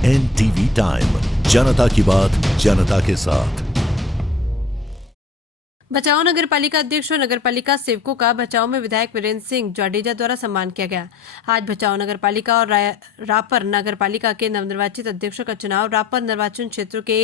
NTV time, जनता की बात जनता के साथ। बचाव नगर पालिका अध्यक्ष और नगर पालिका सेवकों का बचाव में विधायक वीरेंद्र सिंह जाडेजा द्वारा सम्मान किया गया। आज बचाव नगर पालिका और रापर नगर पालिका के नवनिर्वाचित अध्यक्षों का चुनाव रापर निर्वाचन क्षेत्र के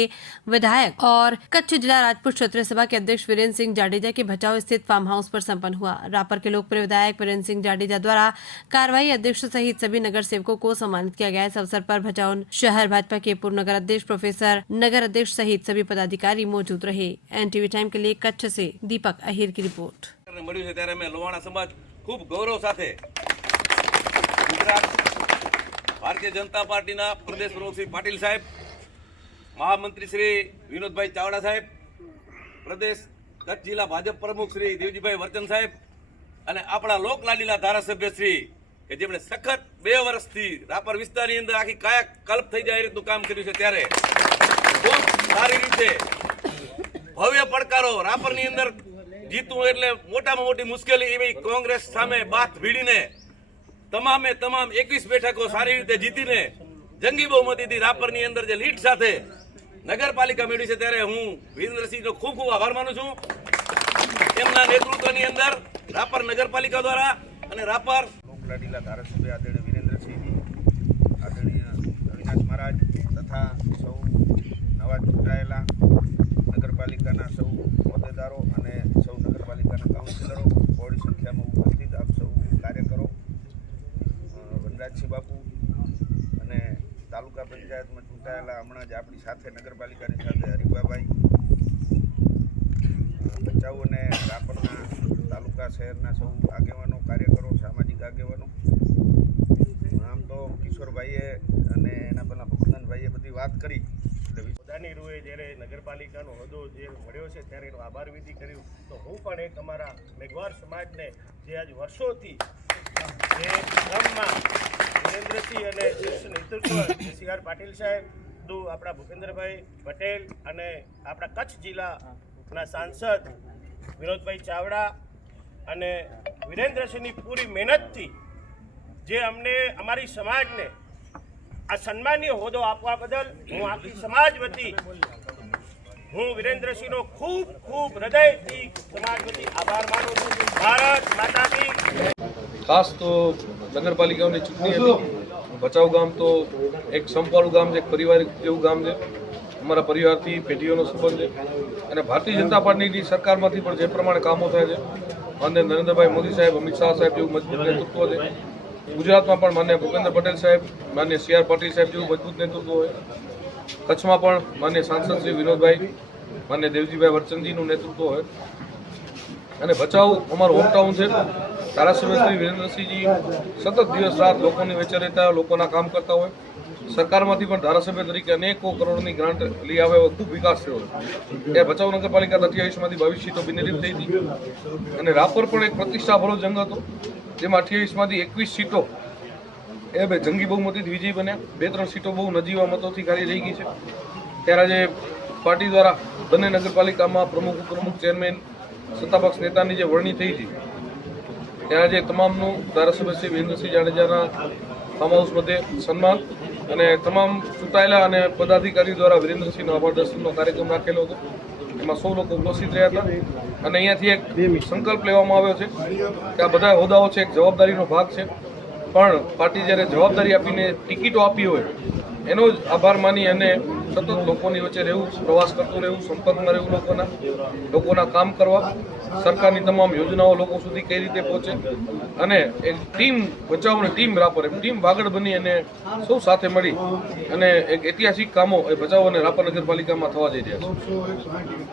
विधायक और कच्छ जिला राजपूत क्षेत्रीय सभा के अध्यक्ष वीरेंद्र सिंह जाडेजा के बचाव स्थित फार्म हाउस पर संपन्न हुआ। रापर के लोकप्रिय विधायक वीरेंद्र सिंह जाडेजा द्वारा कार्यवाही अध्यक्ष सहित सभी नगर सेवकों को सम्मानित किया गया। इस अवसर पर भचाऊ शहर भाजपा के पूर्व नगर अध्यक्ष प्रोफेसर नगर अध्यक्ष सहित सभी पदाधिकारी मौजूद रहे। NTV टाइम के लिए कच्छ से दीपक अहिर की रिपोर्ट। लोहाણા સમાજ ખૂબ ગૌરવ સાથે ગુજરાત ભારતીય જનતા પાર્ટીના પ્રદેશ પ્રમુખ શ્રી પાટીલ સાહેબ, મહામંત્રી શ્રી વિનોદભાઈ ચાવડા સાહેબ, પ્રદેશ કચ્છ જિલ્લા ભાજપ પ્રમુખ શ્રી દેવજીભાઈ વર્ચન સાહેબ અને આપણા લોકલાડીલા ધારાસભ્ય શ્રી કે જેમણે સખત 2 વર્ષથી રાપર વિસ્તારની અંદર આખી કાયા કલ્પ થઈ જાય એ રીતનું કામ કર્યું છે, ત્યારે ખૂબ સારી રીતે ભવ્ય પડકારો રાપરની અંદર જીતવું એટલે મોટામાં મોટી મુશ્કેલી એવી કોંગ્રેસ સામે બાથ ભીડીને તમામે તમામ 21 બેઠકો સારી રીતે જીતીને જંગી બહુમતીથી રાપરની અંદર જે લીડ સાથે નગરપાલિકા મેળવી છે, ત્યારે હું વીરેન્દ્રસિંહનો ખૂબ ખૂબ આભાર માનું છું। તેમના નેતૃત્વની અંદર રાપર નગરપાલિકા દ્વારા અને રાપર લોકલાડીલા ધારાસભ્ય આદરણીય વીરેન્દ્રસિંહજી, આદરણીય અવિનાશ મહારાજ તથા સૌ નવા ચૂંટાયેલા નગરપાલિકાના સૌ હોદ્દેદારો અને સૌ નગરપાલિકાના કાઉન્સિલરો, બહોળી સંખ્યામાં ઉપસ્થિત આપ સૌ કાર્યકરો, વનરાજસિંહ બાપુ અને તાલુકા પંચાયતમાં ચૂંટાયેલા હમણાં જ આપણી સાથે નગરપાલિકાની સાથે હરિભાભાઈ, ભચાઉ અને રાપરના તાલુકા શહેરના સૌ આગેવાનો, કાર્યકરો, સામાજિક આગેવાનો, આમ તો કિશોરભાઈએ અને એના પહેલાં ભગવાનભાઈએ બધી વાત કરી। પોતાની રૂએ જ્યારે નગરપાલિકાનો હોદ્દો જે મળ્યો છે ત્યારે એનો આભાર વિધિ કર્યું, તો હું પણ એક અમારા મેઘવાર સમાજને જે આજ વર્ષોથી જે ક્રમમાં વીરેન્દ્રસિંહ અને શીર્ષ નેતૃત્વ CR પાટીલ સાહેબ, આપણા ભૂપેન્દ્રભાઈ પટેલ અને આપણા કચ્છ જિલ્લાના સાંસદ વિનોદભાઈ ચાવડા અને વીરેન્દ્રસિંહની પૂરી મહેનતથી જે અમને અમારી સમાજને આ સન્માનીય હોદ્દો આપવા બદલ હું આખી સમાજ વતી હું વીરેન્દ્રસિંહનો ખૂબ ખૂબ હૃદયથી સમાજ વતી આભાર માનું છું। ભારત માતા કી। ખાસ તો નગરપાલિકાઓની ચૂંટણી હતી। ભચાઉ ગામ તો એક સંપવાળું ગામ છે, એક પરિવારિક જેવું ગામ છે। અમારા પરિવારથી પેઢીઓનો સંબંધ છે અને ભારતીય જનતા પાર્ટીની સરકારમાંથી પણ જે પ્રમાણે કામો થાય છે, માનનીય નરેન્દ્રભાઈ મોદી સાહેબ, અમિત શાહ સાહેબ જેવું મજબૂત નેતૃત્વ છે। ગુજરાતમાં પણ માનનીય ભૂપેન્દ્ર પટેલ સાહેબ, માનનીય CR પાટીલ સાહેબ જેવું મજબૂત નેતૃત્વ હોય। કચ્છમાં પણ માનનીય સાંસદ શ્રી વિનોદભાઈ, માનનીય દેવજીભાઈ વર્ચનજીનું નેતૃત્વ હોય અને ભચાઉ અમારું હોમટાઉન છે। ધારાસભ્ય શ્રી વીરેન્દ્રસિંહજી સતત દિવસ રાત લોકોની વચ્ચે રહેતા હોય, લોકોના કામ કરતા હોય। સરકારમાંથી પણ ધારાસભ્ય તરીકે અનેકો કરોડની ગ્રાન્ટ લઈ આવે એવો ખૂબ વિકાસ થયો છે। ત્યાં ભચાઉ નગરપાલિકા 28માંથી 22 સીટો બિનહરીફ થઈ હતી અને રાપર પણ એક પ્રતિષ્ઠાભરો જંગ હતો, જેમાં 28માંથી 21 સીટો એ બે જંગી બહુમતીથી વિજય બન્યા। 2-3 સીટો બહુ નજીવા મતોથી ખાલી રહી ગઈ છે। ત્યારે આજે પાર્ટી દ્વારા બંને નગરપાલિકામાં પ્રમુખ, ઉપપ્રમુખ, ચેરમેન, સત્તાપક્ષ નેતાની જે વરણી થઈ હતી, ત્યારે આજે તમામનું ધારાસભ્ય શ્રી વીરેન્દ્રસિંહ જાડેજાના ફાર્મ હાઉસ મધ્યે સન્માન અને તમામ ચૂંટાયેલા અને પદાધિકારી દ્વારા વીરેન્દ્રસિંહનો આભાર દર્શનનો કાર્યક્રમ રાખેલો હતો। એમાં 100 લોકો ઉપસ્થિત રહ્યા હતા અને અહીંયાથી એક સંકલ્પ લેવામાં આવ્યો છે કે આ બધા હોદ્દાઓ છે, એક જવાબદારીનો ભાગ છે, પણ પાર્ટી જ્યારે જવાબદારી આપીને ટિકિટો આપી હોય એનો જ આભાર માની અને સતત લોકોની વચ્ચે રહેવું, પ્રવાસ કરતું રહેવું, સંપર્કમાં રહેવું, લોકોના કામ કરવા, સરકારની તમામ યોજનાઓ લોકો સુધી કઈ રીતે પહોંચે અને એક ટીમ ભચાઉની ટીમ રાપર એમ ટીમ વાગડ બની અને સૌ સાથે મળી અને એક ઐતિહાસિક કામો એ ભચાઉ અને રાપર નગરપાલિકામાં થવા જઈ રહ્યા છે।